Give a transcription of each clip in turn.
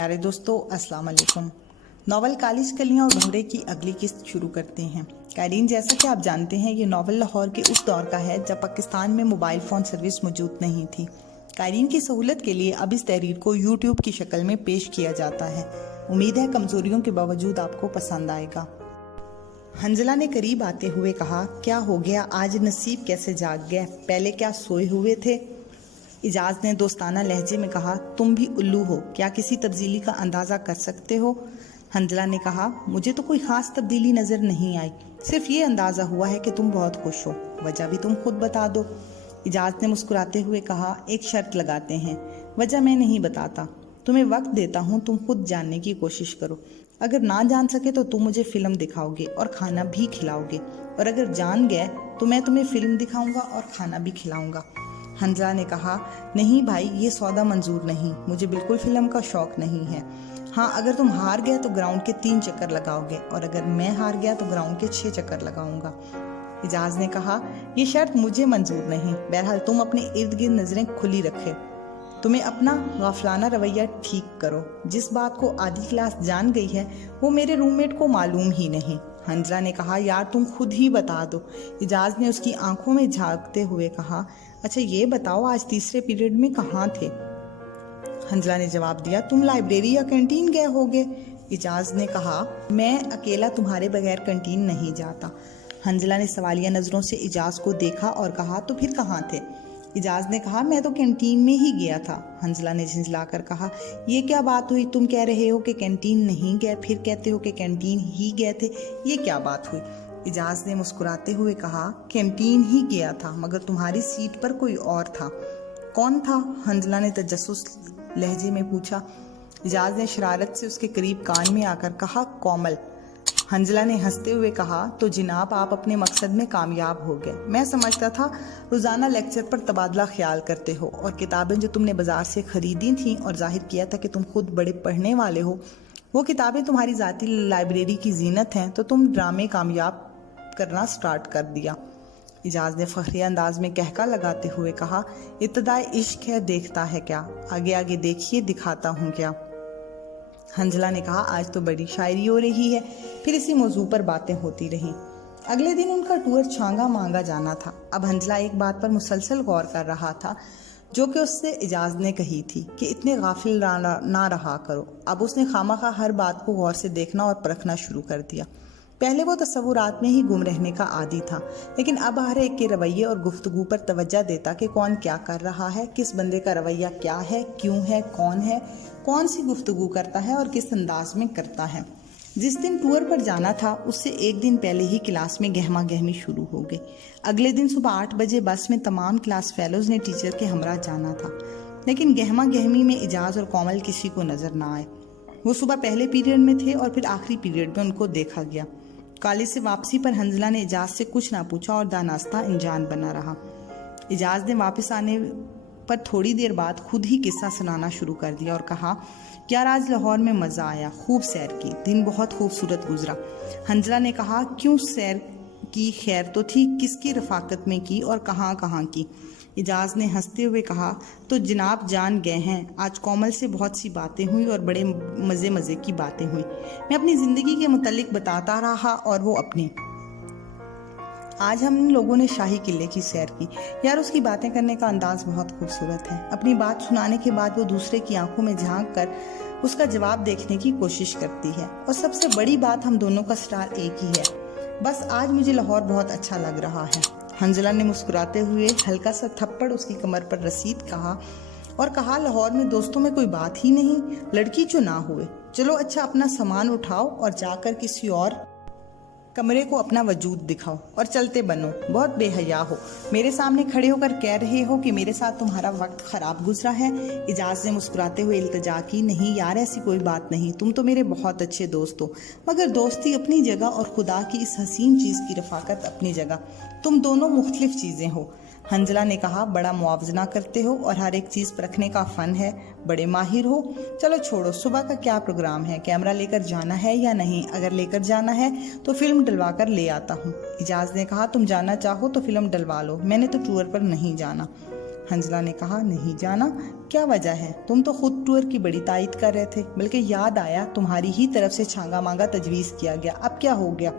प्यारे दोस्तों, अस्सलाम वालेकुम। नॉवल कालिज कलियां और भंवरे की अगली किस्त शुरू करते हैं। कायरीन, जैसा कि आप जानते हैं, ये नॉवल लाहौर के उस दौर का है जब पाकिस्तान में मोबाइल फ़ोन सर्विस मौजूद नहीं थी। कायरीन की सहूलत के लिए अब इस तहरीर को यूट्यूब की शक्ल में पेश किया जाता है। उम्मीद है कमज़ोरियों के बावजूद आपको पसंद आएगा। हंजला ने करीब आते हुए कहा, क्या हो गया आज, नसीब कैसे जाग गया? पहले क्या सोए हुए थे? इजाज ने दोस्ताना लहजे में कहा, तुम भी उल्लू हो, क्या किसी तब्दीली का अंदाज़ा कर सकते हो? हंजला ने कहा, मुझे तो कोई ख़ास तब्दीली नज़र नहीं आई, सिर्फ ये अंदाज़ा हुआ है कि तुम बहुत खुश हो। वजह भी तुम खुद बता दो। इजाज ने मुस्कुराते हुए कहा, एक शर्त लगाते हैं। वजह मैं नहीं बताता, तुम्हें वक्त देता हूँ, तुम खुद जानने की कोशिश करो। अगर ना जान सके तो तुम मुझे फिल्म दिखाओगे और खाना भी खिलाओगे, और अगर जान गए तो मैं तुम्हें फिल्म दिखाऊंगा और खाना भी खिलाऊंगा। हंजला ने कहा, नहीं भाई, ये सौदा मंजूर नहीं, मुझे बिल्कुल फिल्म का शौक नहीं है। हाँ, अगर तुम हार गए तो ग्राउंड के 3 चक्कर लगाओगे, और अगर मैं हार गया तो ग्राउंड के 6 चक्कर लगाऊंगा। इजाज ने कहा, ये शर्त मुझे मंजूर नहीं। बहरहाल तुम अपने इर्द गिर्द नजरें खुली रखे, तुम्हें अपना गाफलाना रवैया ठीक करो। जिस बात को आधी क्लास जान गई है वो मेरे रूममेट को मालूम ही नहीं। हंजला ने कहा, यार तुम खुद ही बता दो। इजाज ने उसकी आंखों में झांकते हुए कहा, अच्छा ये बताओ, आज तीसरे पीरियड में कहाँ थे? हंजला ने जवाब दिया, तुम लाइब्रेरी या कैंटीन गए होगे। इजाज ने कहा, मैं अकेला तुम्हारे बगैर कैंटीन नहीं जाता। हंजला ने सवालिया नजरों से इजाज को देखा और कहा, तो फिर कहाँ थे? इजाज ने कहा, मैं तो कैंटीन में ही गया था। हंजला ने झिंझलाकर कहा, ये क्या बात हुई? तुम कह रहे हो कि कैंटीन नहीं गए, फिर कहते हो कि कैंटीन ही गए थे, ये क्या बात हुई? इजाज ने मुस्कुराते हुए कहा, कैंटीन ही गया था, मगर तुम्हारी सीट पर कोई और था। कौन था? हंजला ने तजस्सुस लहजे में पूछा। इजाज ने शरारत से उसके करीब कान में आकर कहा, कोमल। हंजला ने हंसते हुए कहा, तो जिनाब आप अपने मकसद में कामयाब हो गए। मैं समझता था रोज़ाना लेक्चर पर तबादला ख्याल करते हो, और किताबें जो तुमने बाजार से खरीदी थीं और जाहिर किया था कि तुम खुद बड़े पढ़ने वाले हो, वो किताबें तुम्हारी ज़ाती लाइब्रेरी की जीनत हैं, तो तुम ड्रामे कामयाब करना स्टार्ट कर दिया। इजाज ने फखरी अंदाज में कहका लगाते हुए कहा, इब्तिदाए इश्क है, देखता है क्या, आगे आगे देखिए, दिखाता हूँ क्या। हंजला ने कहा, आज तो बड़ी शायरी हो रही है। फिर इसी मौजू पर बातें होती रहीं। अगले दिन उनका टूर छांगा मांगा जाना था। अब हंजला एक बात पर मुसलसल गौर कर रहा था, जो कि उससे इजाज ने कही थी कि इतने गाफिल ना रहा करो। अब उसने खामखा हर बात को गौर से देखना और परखना शुरू कर दिया। पहले वो तस्वुरात में ही गुम रहने का आदी था, लेकिन अब हर एक के रवैये और गुफ्तगू पर तवज्जो देता कि कौन क्या कर रहा है, किस बंदे का रवैया क्या है, क्यों है, कौन सी गुफ्तगू करता है और किस अंदाज में करता है। जिस दिन टूर पर जाना था उससे एक दिन पहले ही क्लास में गहमा गहमी शुरू हो गई। अगले दिन सुबह 8 बजे बस में तमाम क्लास फेलोज ने टीचर के हमरा जाना था, लेकिन गहमा गहमी में इजाज और कोमल किसी को नजर ना आए। वो सुबह पहले पीरियड में थे और फिर आखिरी पीरियड में उनको देखा गया। कॉलेज से वापसी पर हंजला ने इजाज से कुछ ना पूछा और दानास्ता अनजान बना रहा। इजाज ने वापस आने पर थोड़ी देर बाद खुद ही किस्सा सुनाना शुरू कर दिया और कहा, यार आज लाहौर में मज़ा आया, खूब सैर की, दिन बहुत खूबसूरत गुजरा। हंजला ने कहा, क्यों सैर की? खैर तो थी, किसकी रफाकत में की और कहाँ कहाँ की? इजाज ने हंसते हुए कहा, तो जनाब जान गए हैं, आज कोमल से बहुत सी बातें हुई और बड़े मज़े की बातें हुई। मैं अपनी ज़िंदगी के मुतालिक बताता रहा और वो अपनी। आज हम लोगों ने शाही किले की सैर की। यार उसकी बातें करने का अंदाज बहुत खूबसूरत है। अपनी बात सुनाने के बाद वो दूसरे की आंखों में झांक कर उसका जवाब देखने की कोशिश करती है, और सबसे बड़ी बात, हम दोनों का स्टार एक ही है। बस आज मुझे लाहौर बहुत अच्छा लग रहा है। हंजला ने मुस्कुराते हुए हल्का सा थप्पड़ उसकी कमर पर रसीद कहा और कहा, लाहौर में दोस्तों में कोई बात ही नहीं, लड़की जो ना हुए। चलो अच्छा, अपना सामान उठाओ और जाकर किसी और कमरे को अपना वजूद दिखाओ और चलते बनो। बहुत बेहया हो, मेरे सामने खड़े होकर कह रहे हो कि मेरे साथ तुम्हारा वक्त खराब गुजरा है। इजाज ने मुस्कुराते हुए इल्तिजा की, नहीं यार ऐसी कोई बात नहीं, तुम तो मेरे बहुत अच्छे दोस्त हो, मगर दोस्ती अपनी जगह और खुदा की इस हसीन चीज़ की रफाकत अपनी जगह, तुम दोनों मुख्तलिफ चीज़ें हो। हंजला ने कहा, बड़ा मुआवजना करते हो और हर एक चीज़ परखने का फ़न है, बड़े माहिर हो। चलो छोड़ो, सुबह का क्या प्रोग्राम है? कैमरा लेकर जाना है या नहीं? अगर लेकर जाना है तो फिल्म डलवा कर ले आता हूँ। इजाज ने कहा, तुम जाना चाहो तो फिल्म डलवा लो, मैंने तो टूर पर नहीं जाना। हंजला ने कहा, नहीं जाना, क्या वजह है? तुम तो खुद टूर की बड़ी तारीफ कर रहे थे, बल्कि याद आया तुम्हारी ही तरफ से छांगा मांगा तजवीज़ किया गया, अब क्या हो गया?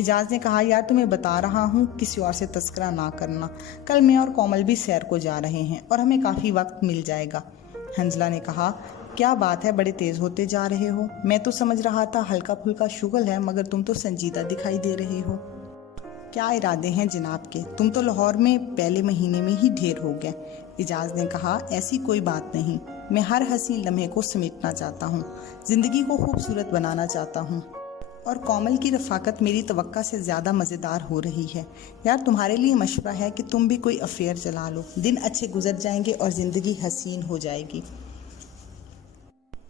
इजाज ने कहा, यार तुम्हें बता रहा हूँ किसी और से तस्करा ना करना, कल मैं और कोमल भी सैर को जा रहे हैं और हमें काफ़ी वक्त मिल जाएगा। हंजला ने कहा, क्या बात है, बड़े तेज होते जा रहे हो? मैं तो समझ रहा था हल्का फुल्का शुगल है, मगर तुम तो संजीदा दिखाई दे रहे हो। क्या इरादे हैं जनाब के? तुम तो लाहौर में पहले महीने में ही ढेर हो गए। इजाज ने कहा, ऐसी कोई बात नहीं, मैं हर हसीन लम्हे को समेटना चाहता हूँ, जिंदगी को खूबसूरत बनाना चाहता हूँ और कोमल की रफाकत मेरी तवक्का से ज़्यादा मज़ेदार हो रही है। यार तुम्हारे लिए मशवरा है कि तुम भी कोई अफेयर चला लो, दिन अच्छे गुजर जाएंगे और ज़िंदगी हसीन हो जाएगी।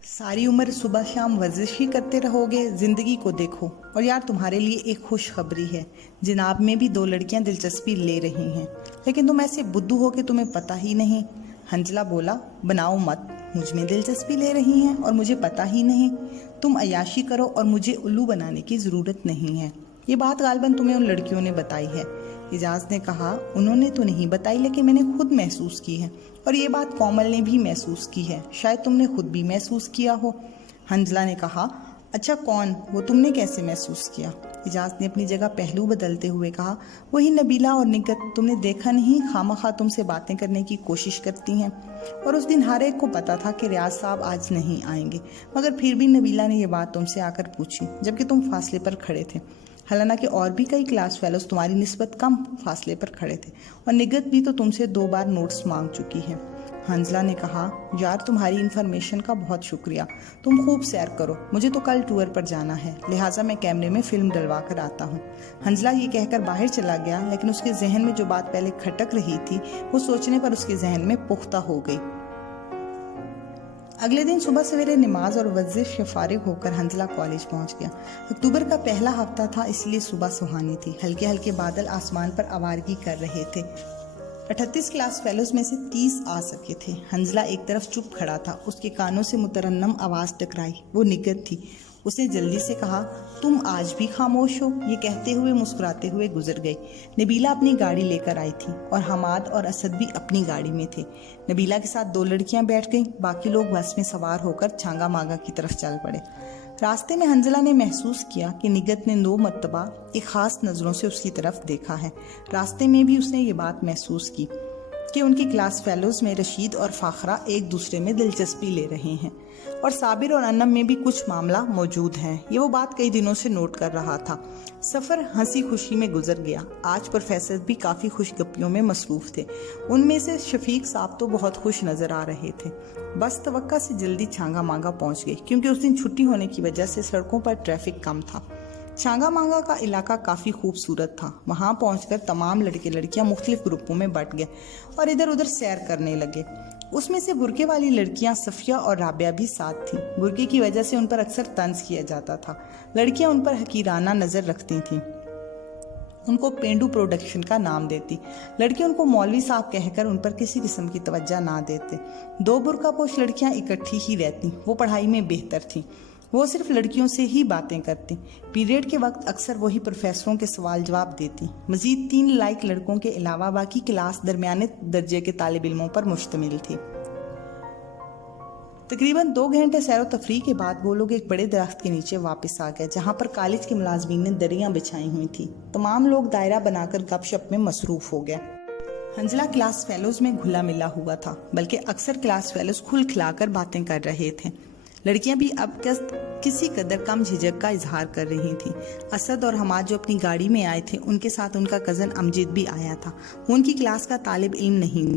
सारी उम्र सुबह शाम वर्जिश ही करते रहोगे, ज़िंदगी को देखो। और यार तुम्हारे लिए एक खुशखबरी है, जनाब में भी 2 लड़कियां दिलचस्पी ले रही हैं, लेकिन तुम ऐसे बुद्धू हो कि तुम्हें पता ही नहीं। हंजला बोला, बनाओ मत, मुझ में दिलचस्पी ले रही हैं और मुझे पता ही नहीं। तुम अय्याशी करो और मुझे उल्लू बनाने की ज़रूरत नहीं है। ये बात गालबन तुम्हें उन लड़कियों ने बताई है। इजाज ने कहा, उन्होंने तो नहीं बताई, लेकिन मैंने खुद महसूस की है और ये बात कोमल ने भी महसूस की है, शायद तुमने खुद भी महसूस किया हो। हंजला ने कहा, अच्छा कौन? वो तुमने कैसे महसूस किया? इजाज ने अपनी जगह पहलू बदलते हुए कहा, वही नबीला और निगत, तुमने देखा नहीं, खामखा तुमसे बातें करने की कोशिश करती हैं। और उस दिन हर एक को पता था कि रियाज साहब आज नहीं आएंगे, मगर फिर भी नबीला ने यह बात तुमसे आकर पूछी, जबकि तुम फासले पर खड़े थे। हालांकि और भी कई क्लास फेलोज तुम्हारी निस्बत कम फासले पर खड़े थे और निगत भी तो तुमसे 2 बार नोट्स मांग चुकी है। हंजला ने कहा, यार तुम्हारी इन्फॉर्मेशन का बहुत शुक्रिया, तुम खूब सैर करो, मुझे तो कल टूर पर जाना है, लिहाजा मैं कैमरे में फिल्म डलवा कर आता हूँ। हंजला ये कहकर बाहर चला गया, लेकिन उसके जहन में जो बात पहले खटक रही थी वो सोचने पर उसके जहन में पुख्ता हो गई। अगले दिन सुबह सवेरे नमाज और वर्जिश से फारिग होकर हंजला कॉलेज पहुंच गया। अक्टूबर का पहला हफ्ता था, इसलिए सुबह सुहानी थी। हल्के हल्के बादल आसमान पर आवारगी कर रहे थे। 38 क्लास फेलोज में से 30 आ सके थे। हंजला एक तरफ चुप खड़ा था, उसके कानों से मुतरन्नम आवाज टकराई, वो निगत थी। उसने जल्दी से कहा, तुम आज भी खामोश हो? ये कहते हुए मुस्कुराते हुए गुजर गई। नबीला अपनी गाड़ी लेकर आई थी और हमाद और असद भी अपनी गाड़ी में थे। नबीला के साथ 2 लड़कियां बैठ गईं, बाकी लोग बस में सवार होकर छांगा मांगा की तरफ चल पड़े। रास्ते में हंजला ने महसूस किया कि निगत ने 2 मरतबा एक खास नज़रों से उसकी तरफ देखा है। रास्ते में भी उसने ये बात महसूस की कि उनकी क्लास फेलोज में रशीद और फाखरा एक दूसरे में दिलचस्पी ले रहे हैं और साबिर और अन्नम में भी कुछ मामला मौजूद है। ये वो बात कई दिनों से नोट कर रहा था। सफ़र हंसी खुशी में गुजर गया। आज प्रोफेसर भी काफ़ी खुशगपियों में मसरूफ़ थे। उनमें से शफीक साहब तो बहुत खुश नज़र आ रहे थे। बस तवक्का से जल्दी छांगा मांगा पहुंच गई, क्योंकि उस दिन छुट्टी होने की वजह से सड़कों पर ट्रैफिक कम था। छांगा मांगा का इलाका काफ़ी खूबसूरत था। वहां पहुंचकर तमाम लड़के लड़कियां मुख्तलिफ ग्रुपों में बट गए और इधर उधर सैर करने लगे। उसमें से बुरके वाली लड़कियां सफिया और राबिया भी साथ थीं। बुरके की वजह से उन पर अक्सर तंज किया जाता था। लड़कियां उन पर हकीराना नज़र रखती थीं, उनको पेंडू प्रोडक्शन का नाम देती। लड़के उनको मौलवी साहब कहकर उन पर किसी किस्म की तवज्जो ना देते। 2 बुरकापोश लड़कियां इकट्ठी ही रहती। वो पढ़ाई में बेहतर थीं। वो सिर्फ लड़कियों से ही बातें करती। पीरियड के वक्त अक्सर वही प्रोफेसरों के सवाल जवाब देती। मजीद 3 लायक लड़कों के अलावा बाकी क्लास दरमियाने दर्जे के तालिब इल्मों पर मुश्तमिल थी। तकरीबन 2 घंटे सैर व तफरीह के बाद वो लोग एक बड़े दरख्त के नीचे वापस आ गए, जहाँ पर कॉलेज के मुलाजमीन ने दरियां बिछाई हुई थी। तमाम लोग दायरा बनाकर गपशप में मसरूफ हो गए। हंजला क्लास फेलोज में घुला मिला हुआ था, बल्कि अक्सर क्लास फेलोज खुल खिलाकर बातें कर रहे थे। लड़कियां भी अब किसी कदर कम झिझक का इजहार कर रही थीं। असद और हमाद जो अपनी गाड़ी में आए थे, उनके साथ उनका कज़न अमजद भी आया था। वो उनकी क्लास का तालिब इल्म नहीं